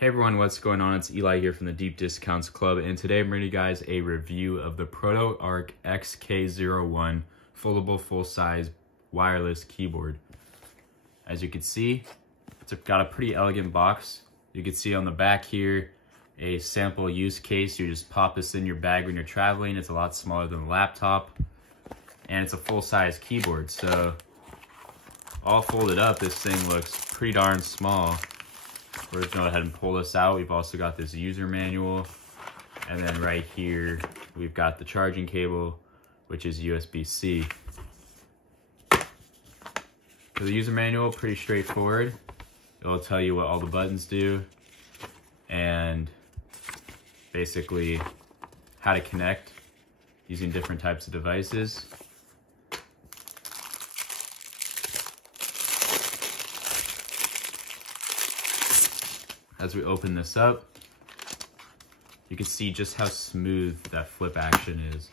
Hey everyone, what's going on? It's Eli here from the Deep Discounts Club, and today I'm bringing you guys a review of the ProtoArc XK01 foldable full-size wireless keyboard. As you can see, it's got a pretty elegant box. You can see on the back here a sample use case. You just pop this in your bag when you're traveling. It's a lot smaller than a laptop, and it's a full-size keyboard. So all folded up, this thing looks pretty darn small. We're just going to go ahead and pull this out. We've also got this user manual, and then right here we've got the charging cable, which is USB-C. So the user manual, pretty straightforward. It'll tell you what all the buttons do and basically how to connect using different types of devices. As we open this up, you can see just how smooth that flip action is.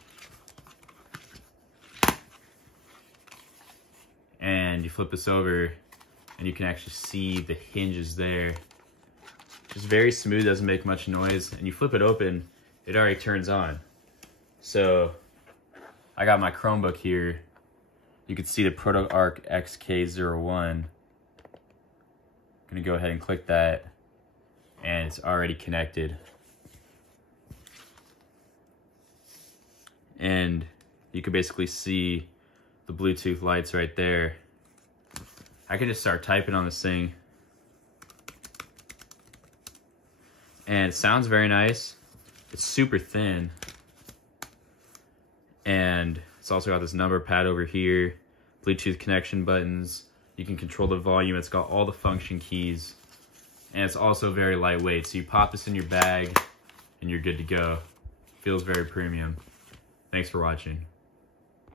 And you flip this over and you can actually see the hinges there. Just very smooth, doesn't make much noise. And you flip it open, it already turns on. So I got my Chromebook here. You can see the ProtoArc XK01. I'm gonna go ahead and click that, and it's already connected. And you can basically see the Bluetooth lights right there. I can just start typing on this thing, and it sounds very nice. It's super thin, and it's also got this number pad over here, Bluetooth connection buttons. You can control the volume. It's got all the function keys. And it's also very lightweight, so you pop this in your bag and you're good to go. Feels very premium. Thanks for watching.